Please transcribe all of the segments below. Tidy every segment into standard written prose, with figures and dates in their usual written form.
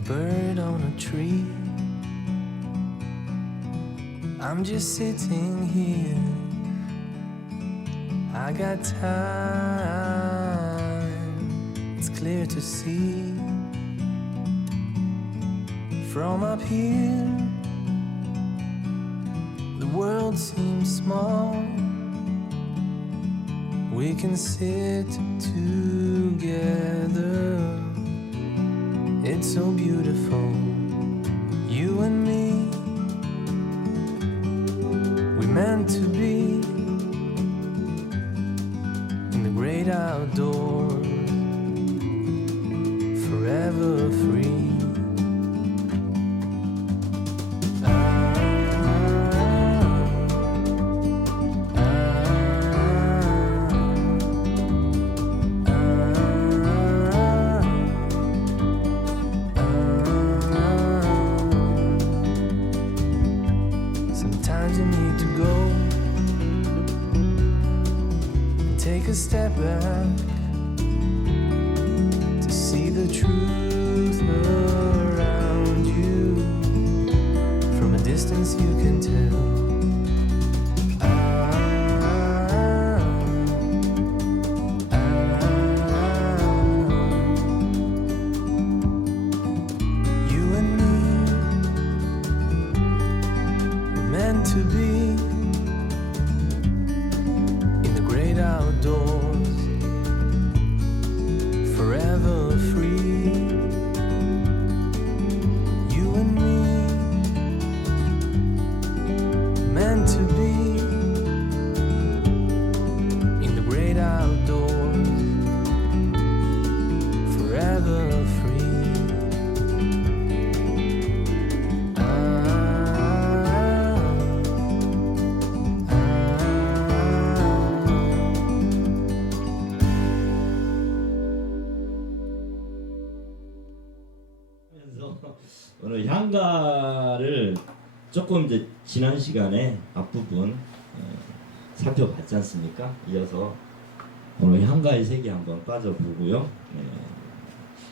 a bird on a tree. I'm just sitting here. I got time, it's clear to see. From up here, the world seems small. We can sit together. It's so beautiful, you and me. We meant to be in the great outdoors, forever free. Sometimes you need to go and take a step back to see the truth around you. From a distance you can tell. You and me were meant to be in the great outdoors, forever free. You and me meant to be in the great outdoors, forever free. 그래서 오늘 향가를 조금 이제 지난 시간에 앞부분 살펴봤지 않습니까? 이어서 오늘 향가의 세계 한번 빠져보고요.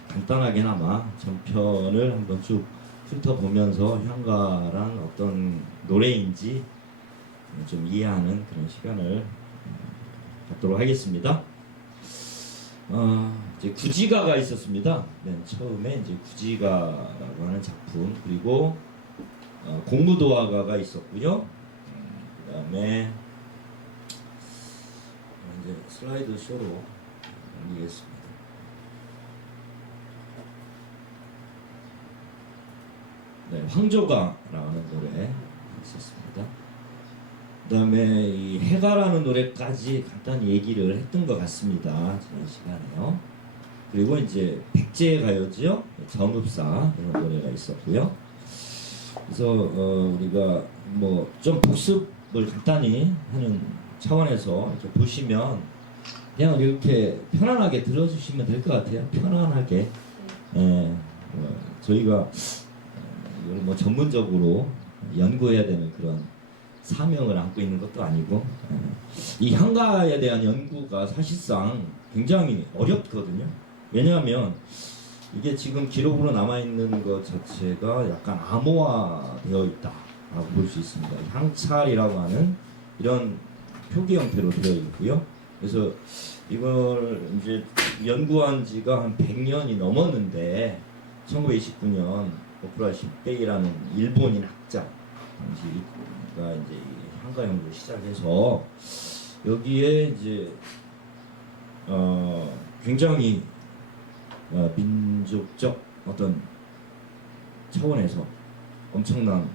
간단하게나마 전편을 한번 쭉 훑어보면서 향가란 어떤 노래인지 좀 이해하는 그런 시간을 갖도록 하겠습니다. 이제 구지가가 있었습니다. 맨 처음에 이제 구지가라고 하는 작품, 그리고 공무도화가가 있었고요. 그다음에 이제 슬라이드 쇼로 넘기겠습니다. 네, 황조가라는 노래 있었습니다. 그다음에 이 해가라는 노래까지 간단히 얘기를 했던 것 같습니다. 지난 시간에요. 그리고 이제 백제가요죠. 전읍사 이런 노래가 있었고요. 그래서 우리가 뭐 좀 복습을 간단히 하는 차원에서 이렇게 보시면 그냥 이렇게 편안하게 들어주시면 될 것 같아요. 편안하게. 저희가 이걸 뭐 전문적으로 연구해야 되는 그런 사명을 안고 있는 것도 아니고, 이 향가에 대한 연구가 사실상 굉장히 어렵거든요. 왜냐하면 이게 지금 기록으로 남아있는 것 자체가 약간 암호화되어 있다라고 볼 수 있습니다. 향찰이라고 하는 이런 표기 형태로 되어 있고요. 그래서 이걸 이제 연구한 지가 한 100년이 넘었는데 1929년 오쿠라 신베이라는 일본인 학자 당시가 이제 향가 연구를 시작해서 여기에 이제 굉장히 민족적 어떤 차원에서 엄청난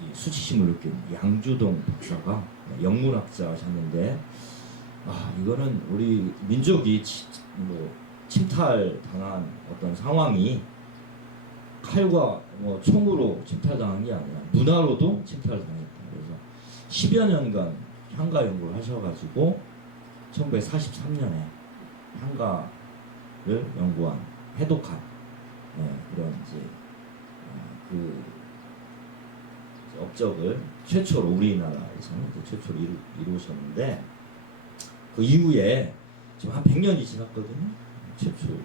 이 수치심을 느낀 양주동 박사가 영문학자셨는데, 이거는 우리 민족이 침탈당한 어떤 상황이 칼과 총으로 침탈당한 게 아니라 문화로도 침탈당했다. 그래서 10여 년간 향가 연구를 하셔가지고 1943년에 향가를 연구한, 해독한 그런 이제 그 업적을 최초로 우리나라에서는 최초로 이루셨는데, 그 이후에 지금 한 100년이 지났거든요. 최초 그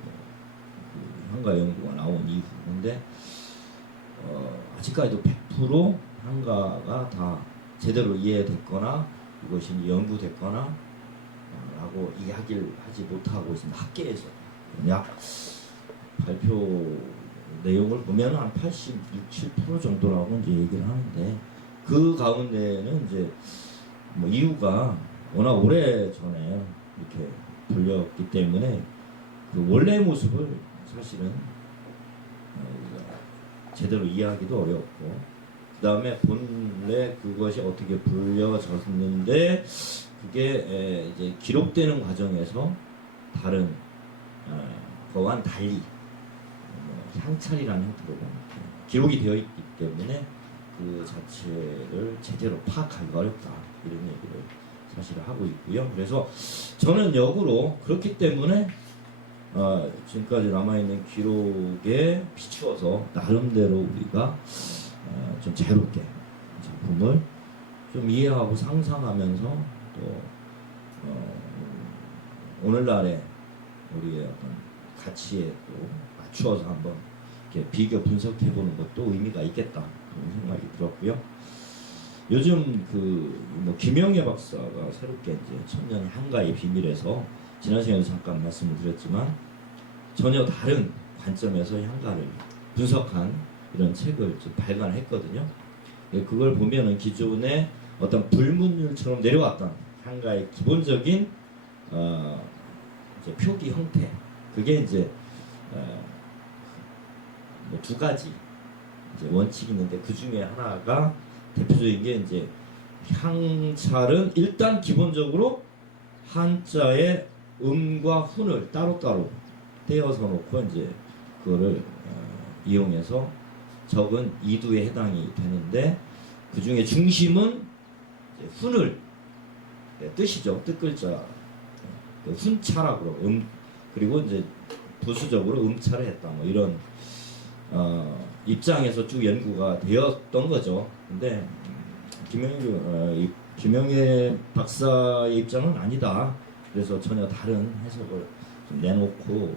한가 연구가 나온 이후. 근데 아직까지도 100% 한가가 다 제대로 이해됐거나 이것이 연구됐거나 라고 이야기를 하지 못하고 있습니다. 학계에서 약 발표 내용을 보면 한 86, 7% 정도라고 이제 얘기를 하는데, 그 가운데는 이제 뭐 이유가 워낙 오래 전에 이렇게 불렸기 때문에 그 원래 모습을 사실은 제대로 이해하기도 어렵고, 그 다음에 본래 그것이 어떻게 불려졌는데 그게 이제 기록되는 과정에서 다른 거와는 달리 향찰이라는 형태로 기록이 되어 있기 때문에 그 자체를 제대로 파악하기가 어렵다, 이런 얘기를 사실 하고 있고요. 그래서 저는 역으로 그렇기 때문에 지금까지 남아있는 기록에 비추어서 나름대로 우리가 좀 자유롭게 작품을 좀 이해하고 상상하면서 또 오늘날의 우리의 어떤 가치에 또 맞추어서 한번 이렇게 비교 분석해보는 것도 의미가 있겠다, 그런 생각이 들었고요. 요즘 뭐 김영애 박사가 새롭게 이제 천년 한가의 비밀에서 지난 시간에 잠깐 말씀을 드렸지만 전혀 다른 관점에서 향가를 분석한 이런 책을 발간했거든요. 그걸 보면은 기존의 어떤 불문율처럼 내려왔던 향가의 기본적인 이제 표기 형태, 그게 이제 뭐 두 가지 이제 원칙이 있는데, 그 중에 하나가 대표적인 게 이제 향찰은 일단 기본적으로 한자의 음과 훈을 따로따로 떼어서 놓고 이제 그거를 이용해서 적은 이두에 해당이 되는데, 그 중에 중심은 이제 훈을 뜻이죠. 뜻글자 훈차라고 그리고 이제 부수적으로 음차를 했다, 뭐 이런 입장에서 쭉 연구가 되었던 거죠. 근데 김영애 박사의 입장은 아니다. 그래서 전혀 다른 해석을 좀 내놓고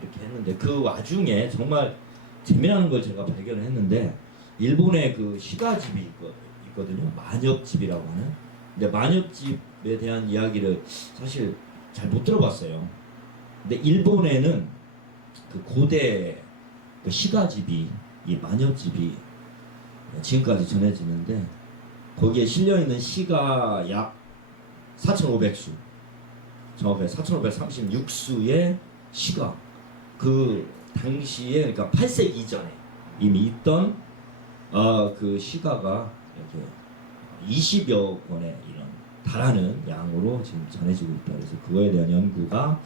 이렇게 했는데, 그 와중에 정말 재미나는 걸 제가 발견을 했는데, 일본의 그 시가집이 있거든요. 만엽집이라고 하는. 근데 만엽집에 대한 이야기를 사실 잘 못 들어봤어요. 근데 일본에는 그 고대 그 시가집이, 이 만엽집이 지금까지 전해지는데, 거기에 실려있는 시가 약 4,500수, 정확하게 4,536수의 시가, 그 당시에, 그러니까 8세기 이전에 이미 있던 그 시가가 이렇게 20여 권의 이런 달하는 양으로 지금 전해지고 있다. 그래서 그거에 대한 연구가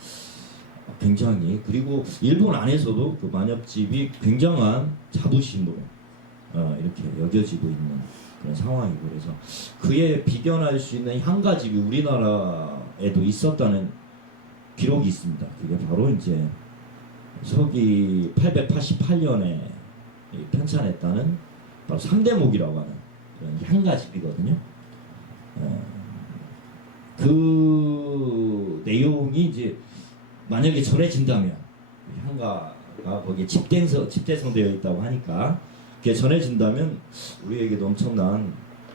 굉장히, 그리고 일본 안에서도 그 만엽집이 굉장한 자부심으로 이렇게 여겨지고 있는 그런 상황이고, 그래서 그에 비견할 수 있는 향가집이 우리나라에도 있었다는 기록이 있습니다. 그게 바로 이제 서기 888년에 편찬했다는 바로 삼대목이라고 하는 그런 향가집이거든요. 그 내용이 이제 만약에 전해진다면, 향가가 거기에 집대성되어 있다고 하니까 그게 전해진다면 우리에게도 엄청난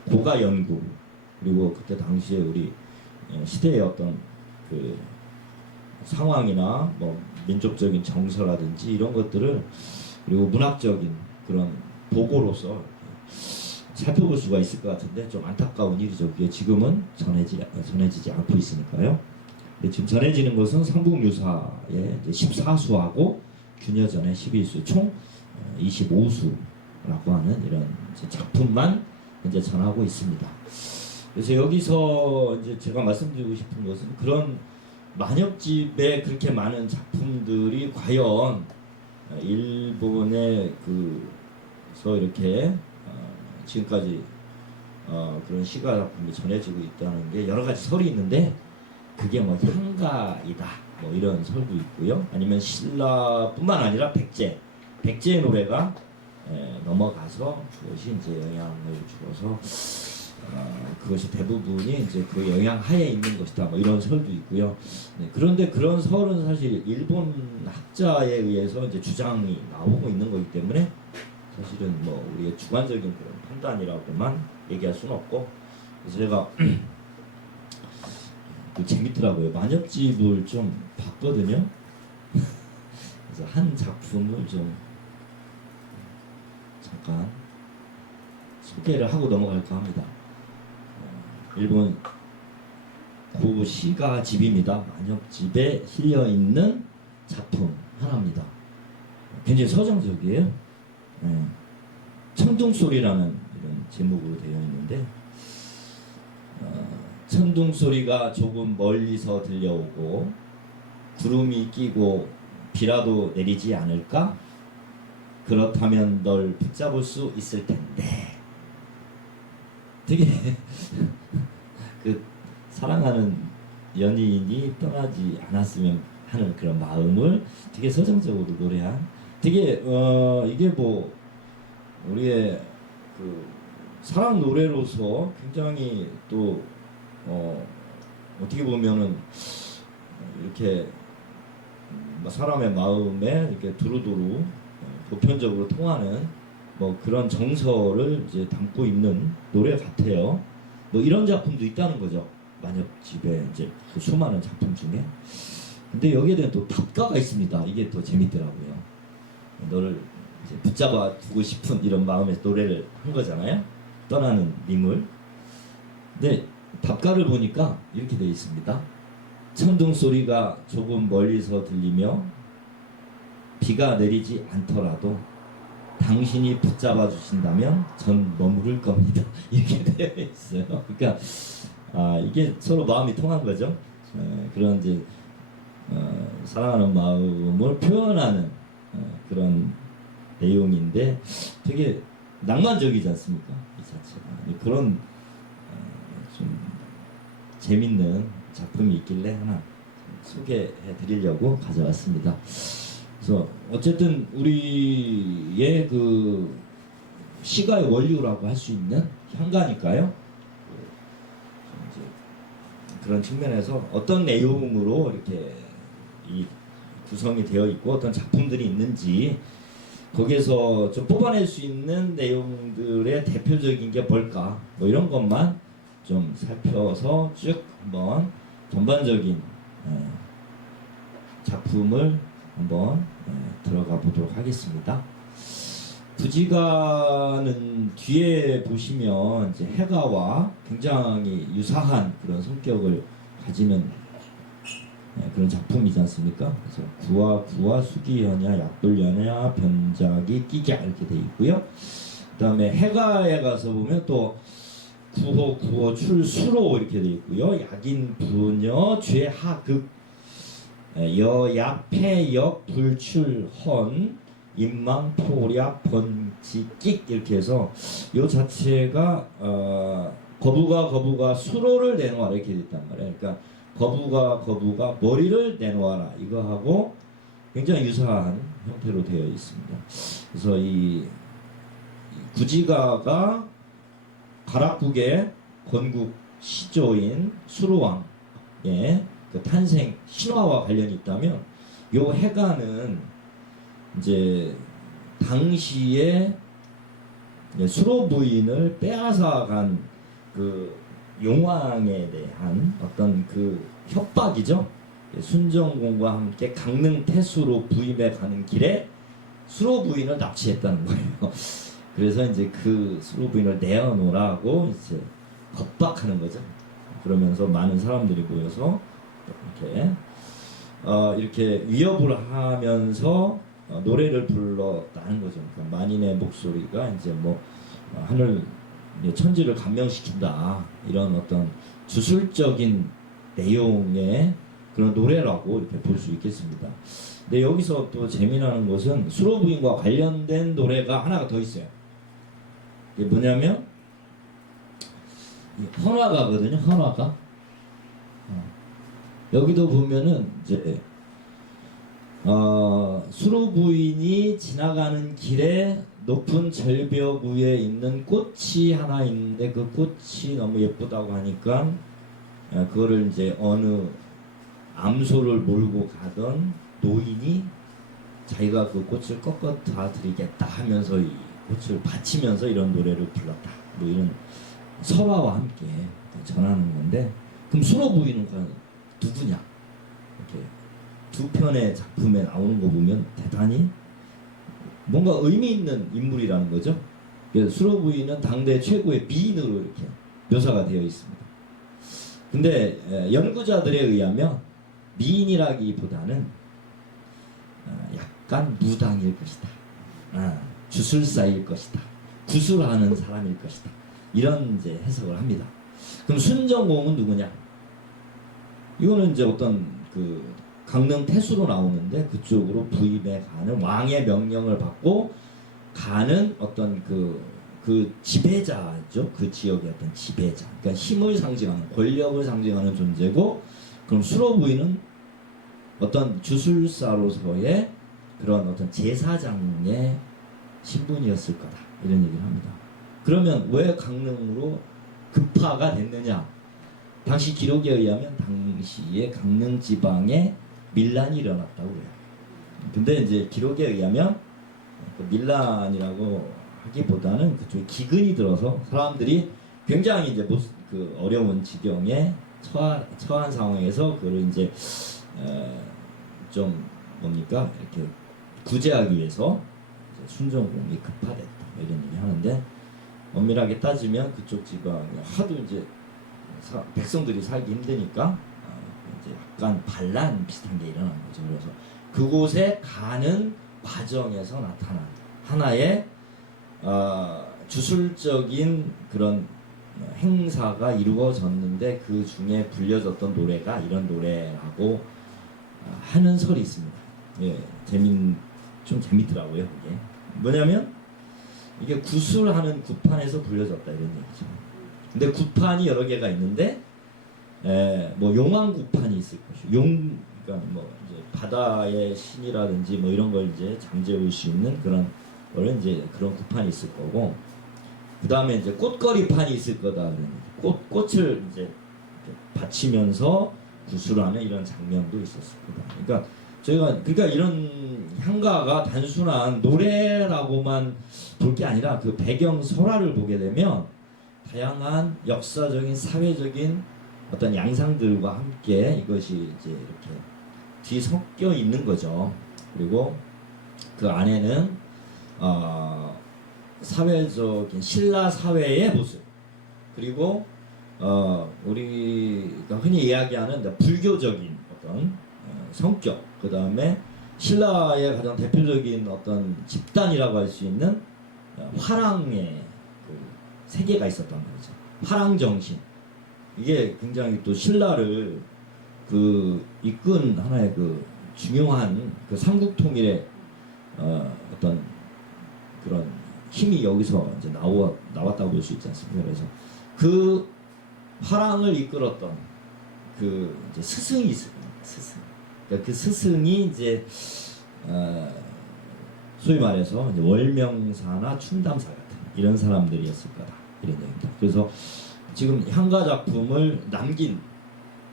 고가 연구, 그리고 그때 당시에 우리 시대의 어떤 그 상황이나 뭐 민족적인 정서라든지 이런 것들을, 그리고 문학적인 그런 보고로서 살펴볼 수가 있을 것 같은데, 좀 안타까운 일이죠. 그게 지금은 전해지지 않고 있으니까요. 근데 지금 전해지는 것은 삼국유사의 14수하고 균여전의 11수, 총 25수라고 하는 이런 작품만 이제 전하고 있습니다. 그래서 여기서 이제 제가 말씀드리고 싶은 것은, 그런 만엽집에 그렇게 많은 작품들이 과연 일본의 그서 이렇게 지금까지 그런 시가 작품이 전해지고 있다는 게 여러 가지 설이 있는데, 그게 뭐 향가이다, 뭐 이런 설도 있고요. 아니면 신라뿐만 아니라 백제의 노래가 넘어가서 그것이 이제 영향을 주어서 그것이 대부분이 이제 그 영향 하에 있는 것이다. 뭐 이런 설도 있고요. 네, 그런데 그런 설은 사실 일본 학자에 의해서 이제 주장이 나오고 있는 거기 때문에 사실은 뭐 우리의 주관적인 그런 판단이라고만 얘기할 수는 없고, 그래서 제가 재밌더라고요. 만엽집을 좀 봤거든요. 그래서 한 작품을 좀 잠깐 소개를 하고 넘어갈까 합니다. 일본 고 시가집입니다. 만엽집에 실려 있는 작품 하나입니다. 굉장히 서정적이에요. 천둥소리라는 이런 제목으로 되어 있는데, 천둥소리가 조금 멀리서 들려오고 구름이 끼고 비라도 내리지 않을까? 그렇다면 널 붙잡을 수 있을 텐데. 되게 그 사랑하는 연인이 떠나지 않았으면 하는 그런 마음을 되게 서정적으로 노래한, 되게 이게 뭐 우리의 그 사랑 노래로서 굉장히 또 어떻게 보면은 이렇게 사람의 마음에 이렇게 두루두루 보편적으로 통하는 뭐 그런 정서를 이제 담고 있는 노래 같아요. 뭐 이런 작품도 있다는 거죠. 만엽집에 이제 그 수많은 작품 중에. 근데 여기에 대한 또 답가가 있습니다. 이게 또 재밌더라고요. 너를 이제 붙잡아 두고 싶은 이런 마음에서 노래를 한 거잖아요. 떠나는 님을. 근데 답가를 보니까 이렇게 되어 있습니다. 천둥 소리가 조금 멀리서 들리며 비가 내리지 않더라도 당신이 붙잡아 주신다면 전 머무를 겁니다. 이렇게 되어 있어요. 그러니까 이게 서로 마음이 통한 거죠. 그런 이제 사랑하는 마음을 표현하는 그런 내용인데 되게 낭만적이지 않습니까? 이 자체가. 그런 좀 재밌는 작품이 있길래 하나 소개해 드리려고 가져왔습니다. 그래서 어쨌든 우리의 그 시가의 원류라고 할 수 있는 향가니까요. 이제 그런 측면에서 어떤 내용으로 이렇게 이 구성이 되어 있고 어떤 작품들이 있는지 거기에서 좀 뽑아낼 수 있는 내용들의 대표적인 게 뭘까, 뭐 이런 것만 좀 살펴서 쭉 한번 전반적인 작품을 한번 들어가 보도록 하겠습니다. 부지가는 뒤에 보시면 이제 해가와 굉장히 유사한 그런 성격을 가지는 그런 작품이지 않습니까? 그래서 구와 수기연야, 약돌연야, 변작이 끼냐 이렇게 돼 있고요. 그 다음에 해가에 가서 보면 또 구호, 출수로 이렇게 돼 있고요. 약인, 부녀, 죄하극, 여약, 폐역, 불출, 헌, 임망, 포략, 번지, 끽 이렇게 해서 요 자체가 거부가 수로를 내놓아라 이렇게 됐단 말이에요. 그러니까 거부가 머리를 내놓아라 이거하고 굉장히 유사한 형태로 되어 있습니다. 그래서 이 구지가가 가락국의 건국 시조인 수로왕의 그 탄생 신화와 관련이 있다면, 요 해가는 이제 당시에 수로 부인을 빼앗아간 그 용왕에 대한 어떤 그 협박이죠. 순정공과 함께 강릉 태수로 부임해 가는 길에 수로 부인을 납치했다는 거예요. 그래서 이제 그 수로 부인을 내어놓으라고 이제 겁박하는 거죠. 그러면서 많은 사람들이 모여서 이렇게 위협을 하면서 노래를 불렀다는 거죠. 그러니까 만인의 목소리가 이제 뭐 하늘 천지를 감명시킨다 이런 어떤 주술적인 내용의 그런 노래라고 이렇게 볼 수 있겠습니다. 근데 여기서 또 재미나는 것은 수로 부인과 관련된 노래가 하나가 더 있어요. 이게 뭐냐면 헌화가거든요. 헌화가. 여기도 보면은 이제 수로 부인이 지나가는 길에 높은 절벽 위에 있는 꽃이 하나 있는데 그 꽃이 너무 예쁘다고 하니까 그거를 이제 어느 암소를 몰고 가던 노인이 자기가 그 꽃을 꺾어 다 드리겠다 하면서 이 꽃을 바치면서 이런 노래를 불렀다. 뭐 이런 설화와 함께 전하는 건데, 그럼 수로 부인은 과연 누구냐? 이렇게 두 편의 작품에 나오는 거 보면 대단히 뭔가 의미 있는 인물이라는 거죠. 그래서 수로 부인은 당대 최고의 미인으로 이렇게 묘사가 되어 있습니다. 근데 연구자들에 의하면 미인이라기보다는 약간 무당일 것이다. 주술사일 것이다. 구술하는 사람일 것이다. 이런 이제 해석을 합니다. 그럼 순정공은 누구냐? 이거는 이제 어떤 그 강릉 태수로 나오는데 그쪽으로 부임해 가는 왕의 명령을 받고 가는 어떤 그 지배자죠. 그 지역의 어떤 지배자. 그러니까 힘을 상징하는, 권력을 상징하는 존재고, 그럼 수로 부인은 어떤 주술사로서의 그런 어떤 제사장의 신분이었을 거다. 이런 얘기를 합니다. 그러면 왜 강릉으로 급파가 됐느냐? 당시 기록에 의하면 당시에 강릉 지방에 밀란이 일어났다고 해요. 근데 이제 기록에 의하면 그 밀란이라고 하기보다는 그쪽에 기근이 들어서 사람들이 굉장히 이제 그 어려운 지경에 처한 상황에서 그걸 이제 좀 뭡니까 이렇게 구제하기 위해서 순정공이 급파됐다 이런 얘기 하는데, 엄밀하게 따지면 그쪽 지방에 하도 이제 백성들이 살기 힘드니까 이제 약간 반란 비슷한 게 일어난 거죠. 그래서 그곳에 가는 과정에서 나타난 하나의 주술적인 그런 행사가 이루어졌는데 그 중에 불려졌던 노래가 이런 노래라고 하는 설이 있습니다. 예, 좀 재밌더라고요. 그게 뭐냐면 이게 구술하는 구판에서 불려졌다 이런 얘기죠. 근데 구판이 여러 개가 있는데 뭐 용왕 구판이 있을 것이고, 그러니까 뭐 이제 바다의 신이라든지 뭐 이런 걸 이제 잠재울 수 있는 그런 거는 이제 그런 구판이 있을 거고, 그 다음에 이제 꽃거리판이 있을 거다. 꽃을 이제 받치면서 구술하는 이런 장면도 있었을 거다. 그러니까 이런 향가가 단순한 노래라고만 볼 게 아니라 그 배경 설화를 보게 되면 다양한 역사적인 사회적인 어떤 양상들과 함께 이것이 이제 이렇게 뒤섞여 있는 거죠. 그리고 그 안에는 사회적인 신라 사회의 모습, 그리고 우리가 흔히 이야기하는 불교적인 어떤 성격, 그 다음에 신라의 가장 대표적인 어떤 집단이라고 할 수 있는 화랑의 그 세계가 있었던 거죠. 화랑 정신. 이게 굉장히 또 신라를 그 이끈 하나의 그 중요한 그 삼국 통일의 어떤 그런 힘이 여기서 이제 나왔다고 볼 수 있지 않습니까? 그래서 그 화랑을 이끌었던 그 이제 스승이 있습니다. 스승. 그러니까 그 스승이 이제 소위 말해서 이제 월명사나 충담사 같은 이런 사람들이었을 거다 이런 얘기입니다. 그래서 지금 향가 작품을 남긴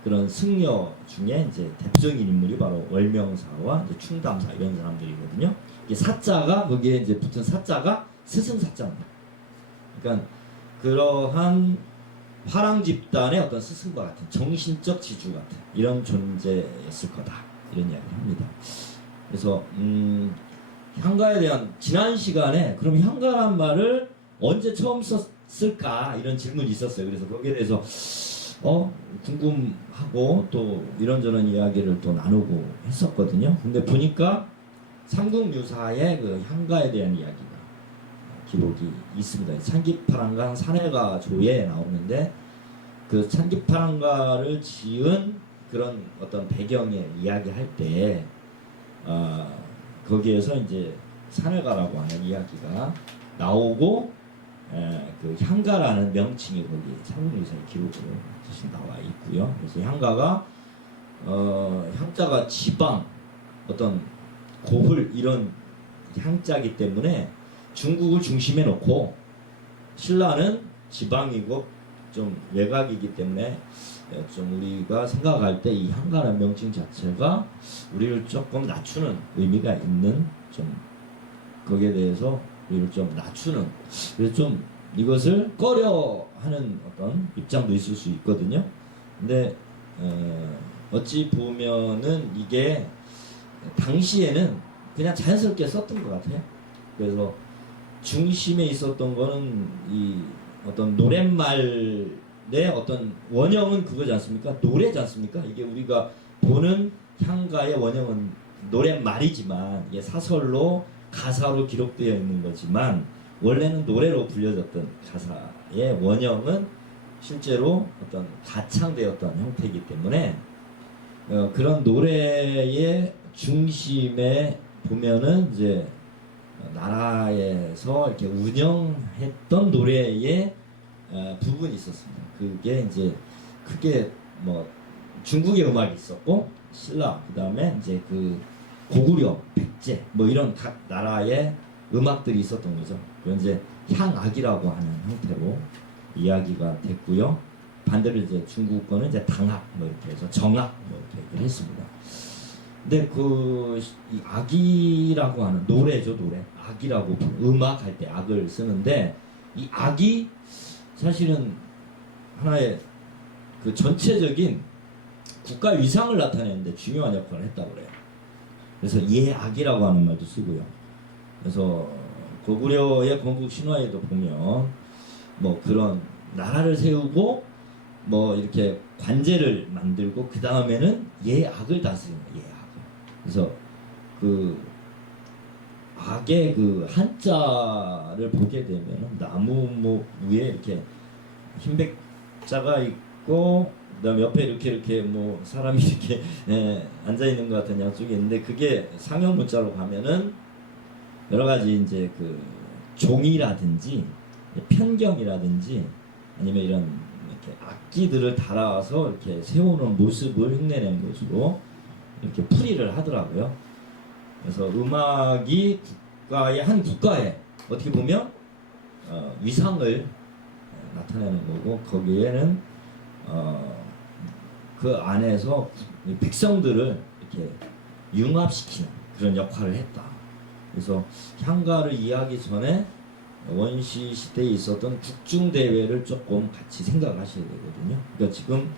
그런 승려 중에 이제 대표적인 인물이 바로 월명사와 이제 충담사 이런 사람들이거든요. 이게 사자가 거기에 이제 붙은 사자가 스승 사자입니다. 그러니까 그러한 화랑 집단의 어떤 스승과 같은 정신적 지주 같은 이런 존재였을 거다 이런 이야기를 합니다. 그래서 향가에 대한 지난 시간에 그럼 향가란 말을 언제 처음 썼을까 이런 질문이 있었어요. 그래서 거기에 대해서 궁금하고 또 이런저런 이야기를 또 나누고 했었거든요. 근데 보니까 삼국유사의 그 향가에 대한 이야기가 기록이 있습니다. 찬기파랑강 산해가조에 나오는데 그 찬기파랑가를 지은 그런 어떤 배경의 이야기할 때 거기에서 이제 산해가라고 하는 이야기가 나오고 그 향가라는 명칭이 거기 삼국유사의 기록으로 사실 나와 있고요. 그래서 향가가 향자가 지방 어떤 고을 이런 향자기 때문에 중국을 중심에 놓고 신라는 지방이고 좀 외곽이기 때문에 좀 우리가 생각할 때 이 향가라는 명칭 자체가 우리를 조금 낮추는 의미가 있는 좀 거기에 대해서 우리를 좀 낮추는 그래서 좀 이것을 꺼려하는 어떤 입장도 있을 수 있거든요. 근데 어찌 보면은 이게 당시에는 그냥 자연스럽게 썼던 것 같아요. 그래서 중심에 있었던 거는 이 어떤 노랫말의 어떤 원형은 그거지 않습니까? 노래지 않습니까? 이게 우리가 보는 향가의 원형은 노랫말이지만 이게 사설로 가사로 기록되어 있는 거지만 원래는 노래로 불려졌던 가사의 원형은 실제로 어떤 가창되었던 형태이기 때문에 그런 노래의 중심에 보면은 이제 나라에서 이렇게 운영했던 노래의 부분이 있었습니다. 그게 이제 크게 뭐 중국의 음악이 있었고 신라 그다음에 이제 그 고구려, 백제 뭐 이런 각 나라의 음악들이 있었던 거죠. 그건 이제 향악이라고 하는 형태로 이야기가 됐고요. 반대로 이제 중국 거는 이제 당악 뭐 이렇게 해서 정악 뭐 이렇게 얘기를 했습니다. 근데 이 악이라고 하는 노래죠, 노래. 악이라고 음악 할 때 악을 쓰는데 이 악이 사실은 하나의 그 전체적인 국가 위상을 나타내는데 중요한 역할을 했다고 그래요. 그래서 예악이라고 하는 말도 쓰고요. 그래서 고구려의 건국 신화에도 보면 뭐 그런 나라를 세우고 뭐 이렇게 관제를 만들고 그 다음에는 예악을 다스리는 거예요. 예악을. 그래서 그 악의 그 한자를 보게 되면 나무목 위에 이렇게 흰백자가 있고 그다음에 옆에 이렇게 뭐 사람이 이렇게 앉아 있는 것 같은 양쪽이 있는데 그게 상형 문자로 가면은 여러 가지 이제 그 종이라든지 편경이라든지 아니면 이런 이렇게 악기들을 달아서 이렇게 세우는 모습을 흉내낸 것으로 이렇게 풀이를 하더라고요. 그래서 음악이 한 국가에 어떻게 보면 위상을 나타내는 거고 거기에는 그 안에서 백성들을 이렇게 융합시키는 그런 역할을 했다. 그래서 향가를 이해하기 전에 원시 시대에 있었던 국중대회를 조금 같이 생각하셔야 되거든요. 그러니까 지금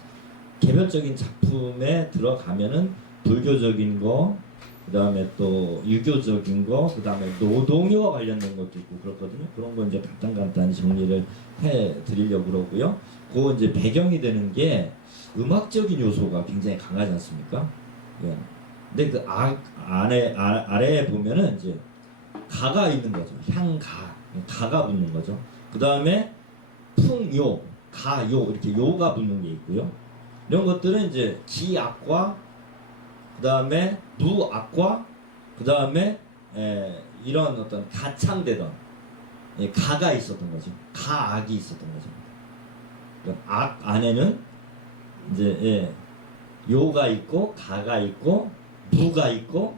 개별적인 작품에 들어가면은 불교적인 거, 그 다음에 또 유교적인 거, 그 다음에 노동요와 관련된 것도 있고 그렇거든요. 그런 거 이제 간단히 정리를 해 드리려고 그러고요. 그 이제 배경이 되는 게 음악적인 요소가 굉장히 강하지 않습니까? 예. 근데 그 아래에 보면은 이제 가가 있는 거죠. 가가 붙는 거죠. 그 다음에 풍요, 가요 이렇게 요가 붙는 게 있고요. 이런 것들은 이제 기악과 그 다음에 무악과 그 다음에 이런 어떤 가창되던 가가 있었던 거죠. 가악이 있었던 거죠. 그러니까 악 안에는 이제 요가 있고 가가 있고 무가 있고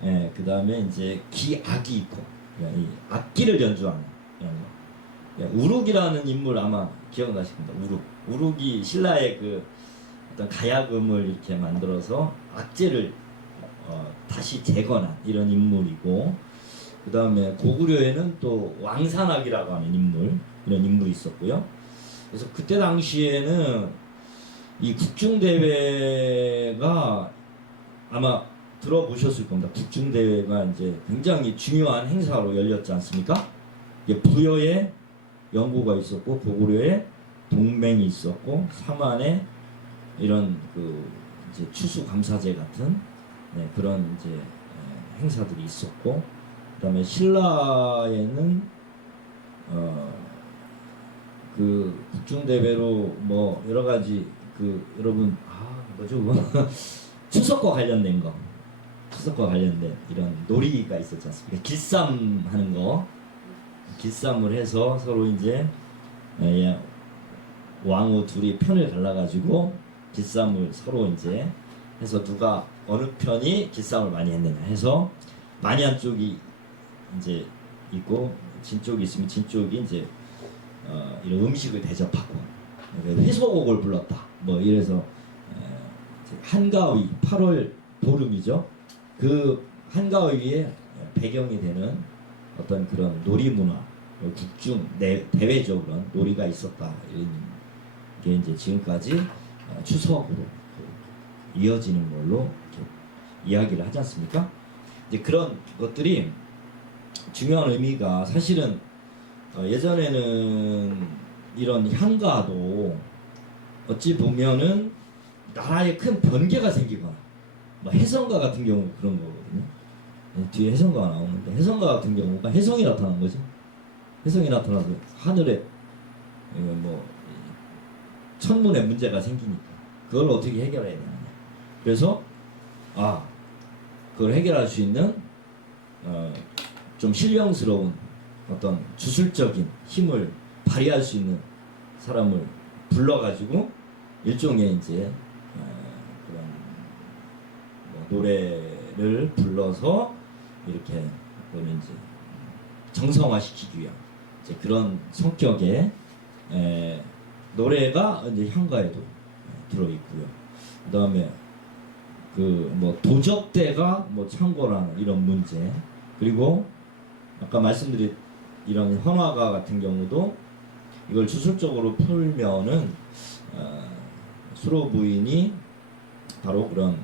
그 다음에 이제 기악이 있고 이 악기를 연주하는 이런 거. 우룩이라는 인물 아마 기억나실 겁니다. 우룩이 신라의 그 어떤 가야금을 이렇게 만들어서 악재를 다시 재건한 이런 인물이고 그 다음에 고구려에는 또 왕산악이라고 하는 이런 인물이 있었고요. 그래서 그때 당시에는 이 국중대회가 아마 들어보셨을 겁니다. 국중대회가 이제 굉장히 중요한 행사로 열렸지 않습니까? 부여에 연고가 있었고 고구려에 동맹이 있었고 삼안에 이런 그 이제 추수감사제 같은 그런 이제 행사들이 있었고 그다음에 신라에는 그 국중대회로 뭐 여러 가지 그 여러분 뭐죠 그거 추석과 관련된 거 추석과 관련된 이런 놀이가 있었지 않습니까? 길쌈 하는 거 길쌈을 해서 서로 이제 왕후 둘이 편을 갈라가지고 길쌈을 서로 이제 해서 누가 어느 편이 기싸움을 많이 했느냐 해서 만yan 쪽이 이제 있고 진 쪽이 있으면 진 쪽이 이제 이런 음식을 대접하고 회소곡을 불렀다. 뭐 이래서 한가위 8월 보름이죠. 그 한가위에 배경이 되는 어떤 그런 놀이 문화, 국중 대외적 그런 놀이가 있었다. 이런 게 이제 지금까지 추석으로 이어지는 걸로 이야기를 하지 않습니까? 이제 그런 것들이 중요한 의미가 사실은 예전에는 이런 향가도 어찌 보면은 나라에 큰 번개가 생기거나 뭐 해성가 같은 경우 그런 거거든요. 뒤에 해성가가 나오는데 해성가 같은 경우가 해성이 나타난 거죠. 해성이 나타나서 하늘에 뭐 천문에 문제가 생기니까 그걸 어떻게 해결해야 되느냐. 그래서 그걸 해결할 수 있는 좀 신령스러운 어떤 주술적인 힘을 발휘할 수 있는 사람을 불러가지고 일종의 이제 그런 뭐 노래를 불러서 이렇게 그거는 이제 정성화시키기 위한 이제 그런 성격의 노래가 이제 향가에도 들어 있고요. 그다음에 그 뭐 도적대가 뭐 창궐하는 이런 문제, 그리고 아까 말씀드린 이런 헌화가 같은 경우도 이걸 주술적으로 풀면은 수로 부인이 바로 그런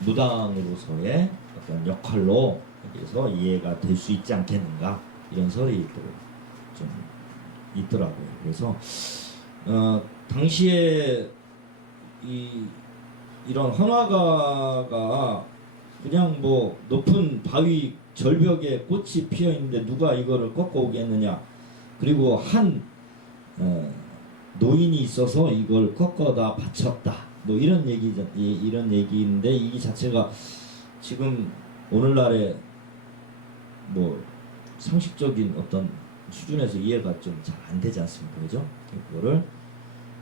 무당으로서의 어떤 역할로 여기서 이해가 될 수 있지 않겠는가, 이런 설이 또 좀 있더라고요. 그래서 당시에 이런 헌화가가 그냥 뭐 높은 바위 절벽에 꽃이 피어 있는데 누가 이거를 꺾어 오겠느냐, 그리고 한 노인이 있어서 이걸 꺾어다 바쳤다, 뭐 이런 얘기죠. 이런 얘기인데 이 자체가 지금 오늘날의 뭐 상식적인 어떤 수준에서 이해가 좀 잘 안 되지 않습니까? 그죠? 그거를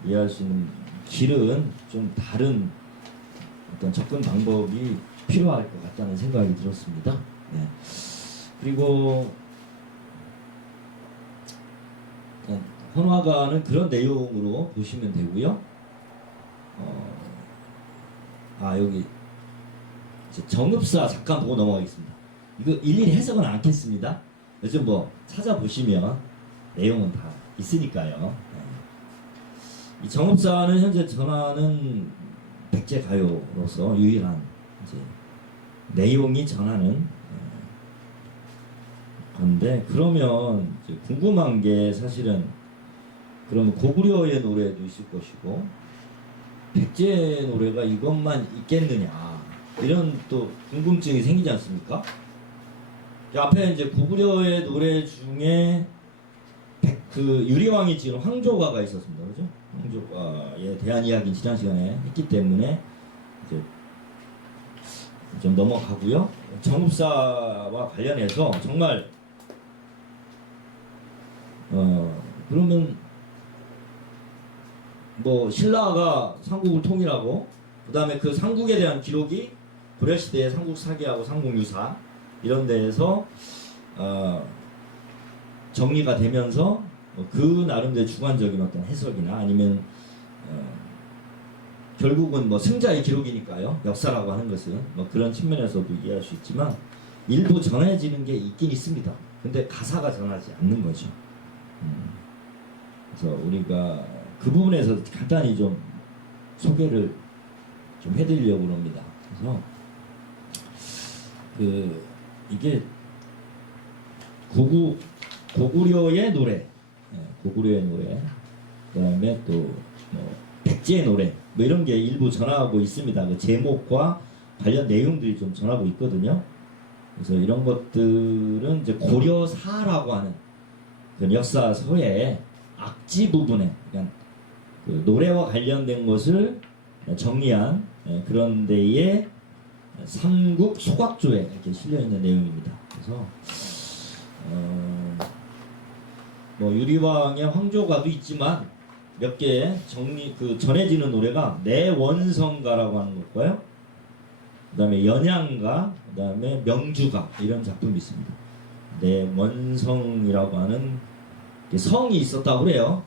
이해할 수 있는 길은 좀 다른 어떤 접근 방법이 필요할 것 같다는 생각이 들었습니다. 네. 그리고 헌화가는 그런 내용으로 보시면 되고요. 여기 정읍사 잠깐 보고 넘어가겠습니다. 이거 일일이 해석은 않겠습니다. 요즘 뭐 찾아보시면 내용은 다 있으니까요. 이 정읍사는 현재 전하는 백제가요로서 유일한 이제 내용이 전하는 건데, 그러면 이제 궁금한 게 사실은 그럼 고구려의 노래도 있을 것이고 백제 노래가 이것만 있겠느냐, 이런 또 궁금증이 생기지 않습니까? 앞에 이제 고구려의 노래 중에 그 유리왕이 지은 황조가가 있었습니다. 그죠? 황조가에 대한 이야기 지난 시간에 했기 때문에 이제 좀 넘어가고요. 정읍사와 관련해서 정말 그러면 뭐 신라가 삼국을 통일하고 그 다음에 그 삼국에 대한 기록이 고려시대의 삼국사기하고 삼국유사 이런 데에서 정리가 되면서 그 나름대로 주관적인 어떤 해석이나 아니면 결국은 뭐 승자의 기록이니까요, 역사라고 하는 것은 뭐 그런 측면에서도 이해할 수 있지만 일부 전해지는 게 있긴 있습니다. 근데 가사가 전하지 않는 거죠. 그래서 우리가 그 부분에서 간단히 좀 소개를 좀 해드리려고 합니다. 그래서 이게 고구려의 노래, 고구려의 노래, 그다음에 또 뭐 백제의 노래, 뭐 이런 게 일부 전하고 있습니다. 그 제목과 관련 내용들이 좀 전하고 있거든요. 그래서 이런 것들은 이제 고려사라고 하는 그 역사서의 악지 부분에, 그러니까 그 노래와 관련된 것을 정리한 그런 데에 삼국 소각조에 이렇게 실려 있는 내용입니다. 그래서 뭐 유리왕의 황조가도 있지만 몇 개 전해지는 노래가 내원성가라고 하는 것과요, 그다음에 연양가, 그다음에 명주가 이런 작품이 있습니다. 네, 원성이라고 하는 성이 있었다고 그래요.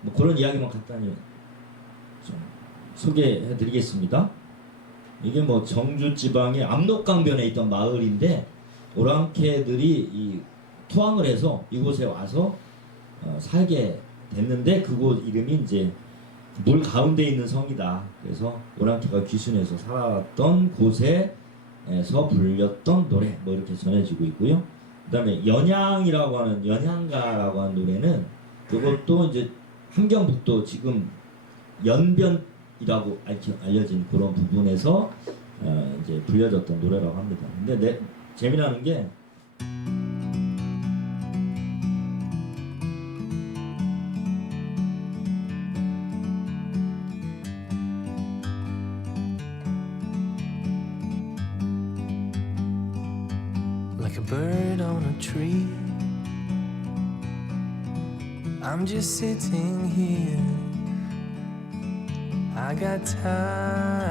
뭐 그런 이야기만 간단히 좀 소개해드리겠습니다. 이게 뭐 정주 지방의 압록강변에 있던 마을인데 오랑캐들이 이 투항을 해서 이곳에 와서 살게 됐는데 그곳 이름이 이제 물 가운데 있는 성이다. 그래서 오랑캐가 귀순해서 살았던 곳에서 불렸던 노래 뭐 이렇게 전해지고 있고요. 그다음에 연양이라고 하는 연양가라고 하는 노래는 그것도 이제 함경북도 지금 연변이라고 알려진 그런 부분에서 이제 불려졌던 노래라고 합니다. 근데 재미나는 게 like a bird on a tree. I'm just sitting here. I got time.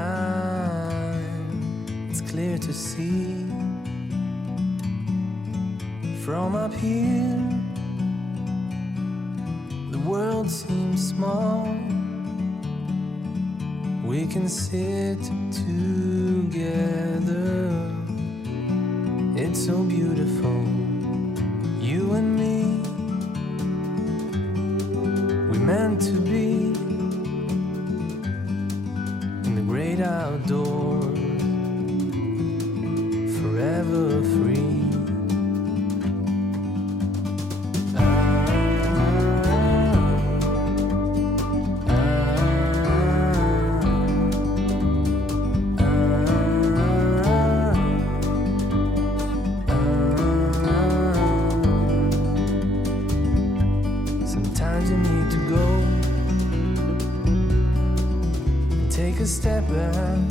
It's clear to see from up here. The world seems small. We can sit together. It's so beautiful, you and me. We meant to be in the great outdoors, forever free. Sometimes you need to go and take a step back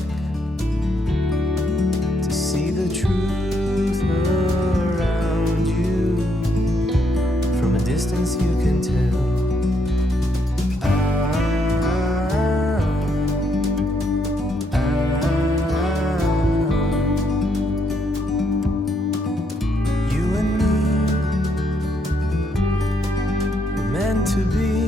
to see the truth around you. From a distance you can tell. You and me were meant to be